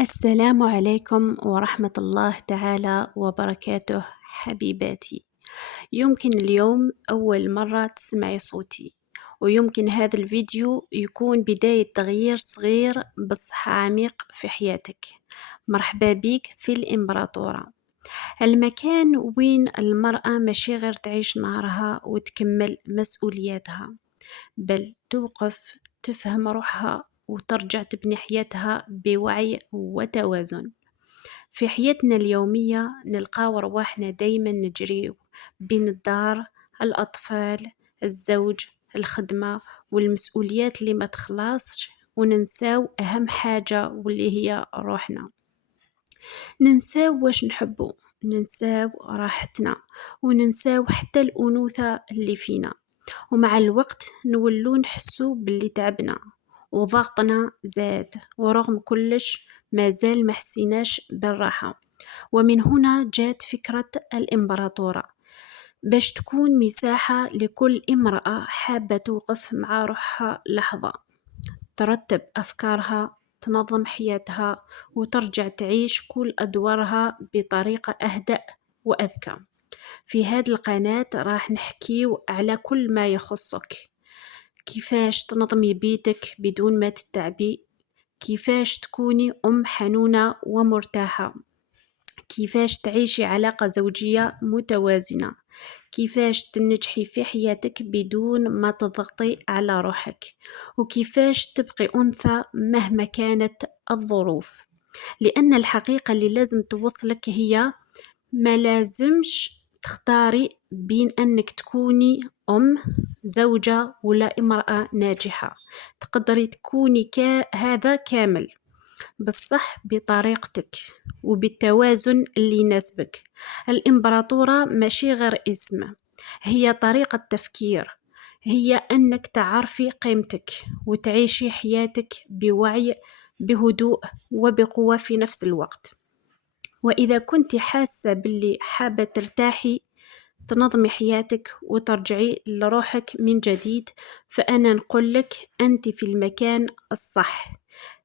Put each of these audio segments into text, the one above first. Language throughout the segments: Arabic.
السلام عليكم ورحمة الله تعالى وبركاته حبيباتي. يمكن اليوم أول مرة تسمعي صوتي، ويمكن هذا الفيديو يكون بداية تغيير صغير بس عميق في حياتك. مرحبا بيك في الإمبراطورة، المكان وين المرأة ماشي غير تعيش نهارها وتكمل مسؤولياتها، بل توقف تفهم روحها وترجع تبني حياتها بوعي وتوازن. في حياتنا اليومية نلقاو رواحنا دايما نجريو بين الدار، الأطفال، الزوج، الخدمة والمسؤوليات اللي ما تخلصش، وننساو أهم حاجة واللي هي روحنا. ننساو واش نحبو، ننساو راحتنا، وننساو حتى الأنوثة اللي فينا. ومع الوقت نولو نحسو باللي تعبنا وضغطنا زاد، ورغم كلش مازال ما حسيناش بالراحة. ومن هنا جات فكرة الإمبراطورة، باش تكون مساحة لكل امرأة حابة توقف مع روحها لحظة، ترتب أفكارها، تنظم حياتها، وترجع تعيش كل أدوارها بطريقة أهدأ وأذكى. في هذه القناة راح نحكيو على كل ما يخصك: كيفاش تنظمي بيتك بدون ما تتعبي، كيفاش تكوني أم حنونة ومرتاحة، كيفاش تعيشي علاقة زوجية متوازنة، كيفاش تنجحي في حياتك بدون ما تضغطي على روحك، وكيفاش تبقي أنثى مهما كانت الظروف. لأن الحقيقة اللي لازم توصلك هي ما لازمش تختاري بين أنك تكوني أم، زوجة ولا امرأة ناجحة. تقدري تكوني هذا كامل، بالصح بطريقتك وبالتوازن اللي يناسبك. الإمبراطورة ماشي غير اسم، هي طريقة تفكير، هي أنك تعرفي قيمتك وتعيشي حياتك بوعي، بهدوء وبقوة في نفس الوقت. وإذا كنت حاسة باللي حابة ترتاحي، تنظمي حياتك وترجعي لروحك من جديد، فأنا نقولك أنت في المكان الصح.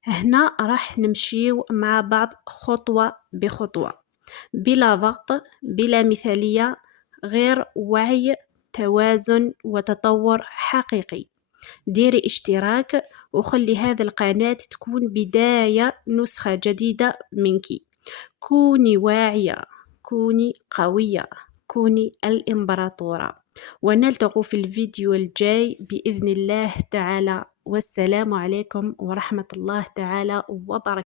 هنا راح نمشيو مع بعض خطوة بخطوة، بلا ضغط، بلا مثالية، غير وعي، توازن وتطور حقيقي. ديري اشتراك وخلي هذه القناة تكون بداية نسخة جديدة منك. كوني واعية، كوني قوية، كوني الإمبراطورة. ونلتقي في الفيديو الجاي بإذن الله تعالى، والسلام عليكم ورحمة الله تعالى وبركاته.